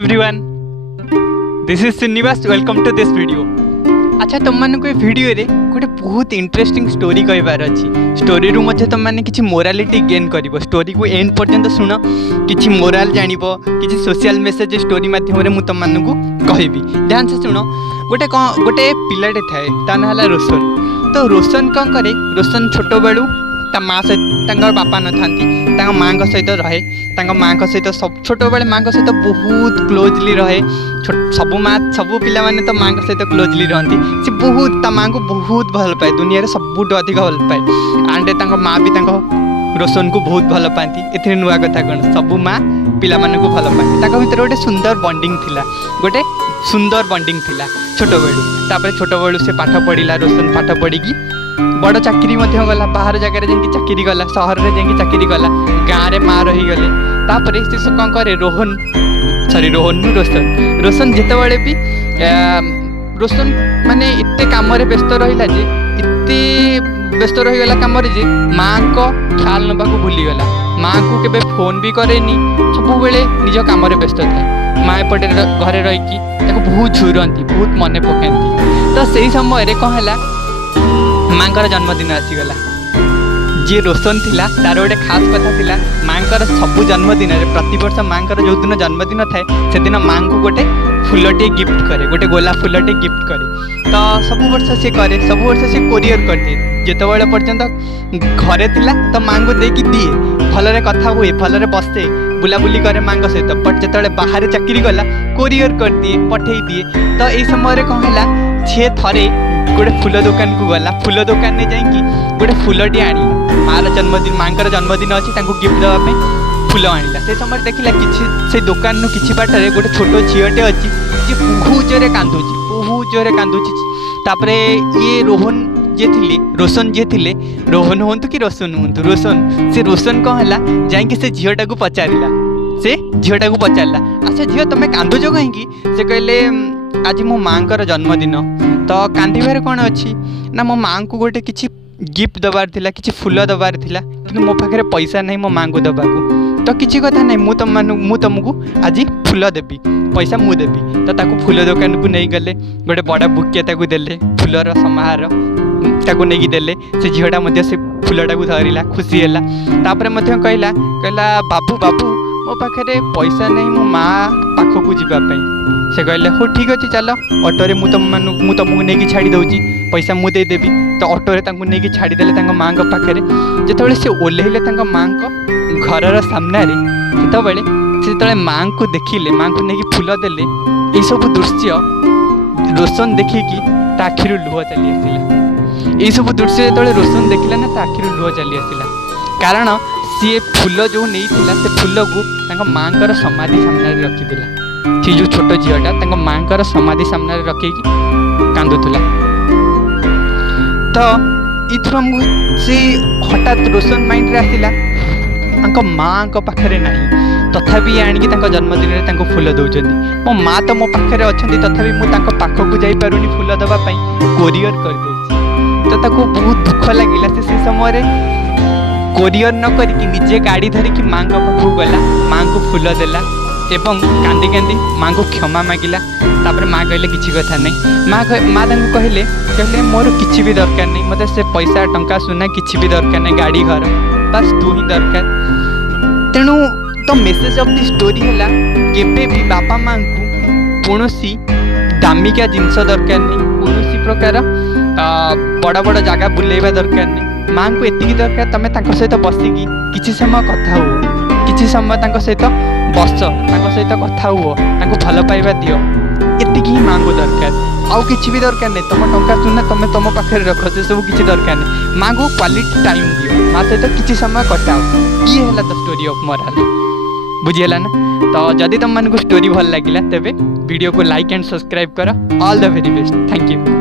Everyone, this is Srinivas. Welcome to this video. अच्छा, तुम मानक ए वीडियो रे गोटे बहुत इंटरेस्टिंग स्टोरी कहबार अच्छी। स्टोरी रू मध्य तुम मैंने किसी मोरालिटी गेन कर स्टोरी को एंड पर्यंत शुण, किसी मोराल जान, किसी सोशल मेसेज स्टोरी माध्यम मुझे तुम मानक कहबी। ध्यान से शुण। गोटे पिलाटे थाए, ता ना है रोशन। तो रोशन कौन करे, रोशन छोट बेलू माँ सहित बापा न था माँ सहित रहे, माँ सहित सब छोट बेले माँ सहित बहुत क्लोजली रहे। सब माँ सब पिला माने तो माँ सहित क्लोजली रहती। सी बहुत माँ को बहुत भल पाए, दुनिया सबुठ अधिक भल पाए। एंड माँ भी रोशन को बहुत भल पाती। ए नुआ कथा कौन, सब माँ पिला मानू भल पाती। भर गोटे सुंदर बॉन्डिंग थिला, गोटे सुंदर बॉन्डिंग थिला छोट बेलू। तापर छोट बेलू से पाठ पढ़ला, रोशन पाठ पढ़ी बड़ चाकरी गला, बाहर जगह चाकरी गला, सहर में चाकरी गला, गाँव में माँ रहीगले। तापर से कौन करे, रोहन रोशन जिते भी रोशन माने एते काम व्यस्त रहा जे, एते व्यस्त रहीगला कम जे माँ को ख्याल नवा भूलीगला। माँ को केबे फोन भी करेनी, सब बेले निज काम व्यस्त थाए। माँ एपटे घरे रहीकि बहुत झुरती, बहुत मन पकाती। तो से समय कौन है, माँ जन्मदिन आसीगला। जी रोशन थिला तार गोटे खास कथा थिला, माँ सबू जन्मदिन प्रतिवर्ष माँ जो दिन जन्मदिन थाए से दिन माँ को गोटे फुलटे गिफ्ट करे, गोटे गोलाप फुलटे गिफ्ट करे। तो सब वर्ष से करे, सब वर्ष से कोरियर कर दिए। जिते पर्यंत घरे थिला तो माँ को देकी दिए, भलरे कथा हुए, भलरे बसे, बुलाबुली करे माँ सहित। बट जिते बाहर चाकरी गला कोरियर कर दिए, पठे दिए। तो यही समय कौन है, सी थे गोटे फूल दुकान को गला, फूल दुकान में जाकि गोटे फूलटे आनी, माँ जन्मदिन, माँ जन्मदिन अच्छी गिफ्ट देवाई फूल आनिला। से समय देखला कि से दुकान कि बाटर गोटे छोट झीटे अच्छी जी बहुत जोरे कांदुची, बहुत जोरे कांदुची। तापर ये रोहन जे थिले, रोशन जे थिले, रोहन हूँ कि रोशन हूँ, रोशन से रोशन कौन है जाकि से झीटा को पचारा, से झीटा को पचारा, अच्छा झील तुम कांदुच कहीं। से कहले आज मो माँ जन्मदिन, तो कांदार कौन अच्छी ना, मो माँ को गोटे किसी गिफ्ट दबार थिला, किसी फूल दबार थिला, कि मो पाखे पैसा नहीं मो माँ को दबा को। तो किसी कथा नहीं, मु तुमको आज फूल देवी, पैसा मु देवी। तो ताकू फूल दुकान को नहीं गले, गोटे बड़ा बुके ताकू देले, फूलर समाहार ताकू नहीं देले। से झीटा से फूलटा को धरला, खुशी है। तापर कहला बाबू बाबू मो पाखे पैसा नहीं, मो माँ पाखक जावाई। से कहले हो ठीक अच्छे, चल ऑटोरे मु तुमको नहीं छाड़ी दूची, पैसा मु देदेवी। तो ऑटोरे नहीं छाड़ीदे माँ पाखे। जिते से ओह्लैले माँ को घर सामने से माँ को देखिले, माँ को नहीं फूल देले, ये सब दृश्य रोशन देखिकी आखिर लुह चली आसला। ये सब दृश्य जो रोशन देखला ना, आखिर लुह चली आसला। कारण सी फूल जो नहीं से फूल को माँ समाधि सामने रखीला। सी जो छोट झीटा माँ समाधि सामने रखिकी कांदुला। तो इथर आमको से हठात रोशन माइंड आसला, माँ पाखे ना, तथापि आणिकी जन्मदिन में फूल दौरान। मो माँ तो मो पाखे अच्छा, तथापि मुझे पाखक जापरूनी फूल दवाई कोरियर कर दूँ। तो बहुत दुख लगे। से समय कोरियर न करके निजे गाड़ी धरिकी माँ पाखक गला, माँ को फूल देला एवं कांदी कांदी माँ को क्षमा मागिला। तापर माँ कहले किसी कथा नहीं, माँ कहले मोर किसी भी दरकार नहीं, मत से पैसा टंका सुना किसी भी दरकार नहीं, गाड़ी घर बस तू ही दरकार। तेणु तो मेसेज ऑफ द स्टोरी है केबे भी बापा माँ को कौन दामिका जिनस दरकार नहीं, कौन प्रकार बड़ बड़ जगह बुलेवा दरकार नहीं। माँ को एति दरकार तुम सहित बसिकी किसी समय कथा हुओ, किसी समय सहित बस, सहित कथा हुओ, भल पाइबा दियो, एति ही माँ को दरकार। आउ किसी भी दरकार नहीं, तुम टंका सुना तुम तुम पाखे रख, से सब किसी दरकार नहीं। माँ को क्वालिटी टाइम दियो, माँ सहित किसी समय कटाओ। ये है द स्टोरी ऑफ मोराल। बुझीगला ना? तो जदि तुम मानक स्टोरी भल लगिला तेबे वीडियो को लाइक एंड सब्सक्राइब कर। All the very best, thank you.